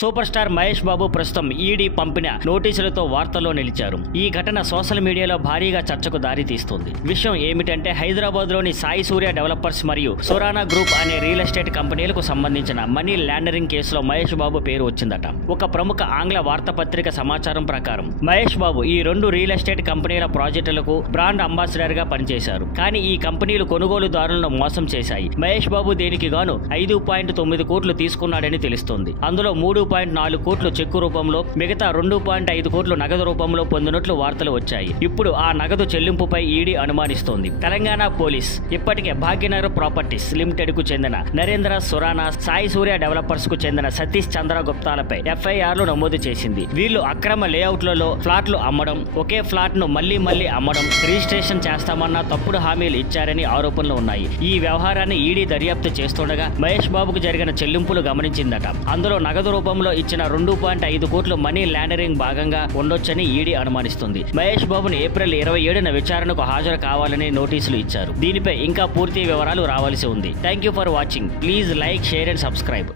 Super star Mahesh Babu ప్రస్తుతం ED పంపిన నోటీసులతో వార్తల్లో నిలిచారు. ఈ ఘటన సోషల్ మీడియాలో భారీగా చర్చకు దారితీస్తుంది. విషయం ఏమిటంటే హైదరాబాద్ లోని సాయి సూర్య డెవలపర్స్ మరియు సొరానా గ్రూప్ అనే రియల్ ఎస్టేట్ కంపెనీలకు సంబంధించిన మనీ లాండరింగ్ కేసులో మహేష్ బాబు పేరు వచ్చిందట. ఒక ప్రముఖ ఆంగ్ల వార్తాపత్రిక సమాచారం ప్రకారం మహేష్ బాబు ఈ 2 రియల్ ఎస్టేట్ కంపెనీల ప్రాజెక్టులకు బ్రాండ్ అంబాసిడర్ గా పనిచేశారు. కానీ ఈ కంపెనీలు కొనుగోలుదారులను మోసం చేశాయి. మహేష్ బాబు దీనికి గాను 5.9 కోట్లు తీసుకున్నాడని తెలుస్తోంది. అందులో 3.4 కోట్లు చెక్కు రూపంలో, మిగతా 2.5 కోట్లు నగదు రూపంలో పొందినట్లు వార్తలు వచ్చాయి. ఇప్పుడు ఆ నగదు చెల్లింపుపై ఈడీ అనుమానిస్తోంది. తెలంగాణ పోలీస్ ఇప్పటికే భాగ్యనగర్ ప్రాపర్టీస్ లిమిటెడ్ కు చెందిన నరేంద్ర సొరానా, సాయి సూర్య డెవలపర్స్ కు చెందిన సతీష్ చంద్ర గుప్తాలపై ఎఫ్ఐఆర్లు నమోదు చేసింది. వీళ్ళు అక్రమ లేఅవుట్లలో ఫ్లాట్లు అమ్మడం, ఒకే ఫ్లాట్ ను మళ్లీ అమ్మడం, రిజిస్ట్రేషన్ చేస్తామన్న తప్పుడు హామీలు ఇచ్చారని ఆరోపణలు ఉన్నాయి. ఈ వ్యవహారాన్ని ఈడీ దర్యాప్తు చేస్తుండగా మహేష్ బాబుకు జరిగిన చెల్లింపులు గమనించిందట. అందులో నగదు రూపంలో ఇచ్చిన 2.5 కోట్లు మనీ లాండరింగ్ భాగంగా ఉండొచ్చని ఈడీ అనుమానిస్తుంది. మహేష్ బాబును ఏప్రిల్ 27న విచారణకు హాజరు కావాలని నోటీసులు ఇచ్చారు. దీనిపై ఇంకా పూర్తి వివరాలు రావాల్సి ఉంది. Thank you for watching. Please like, share and subscribe.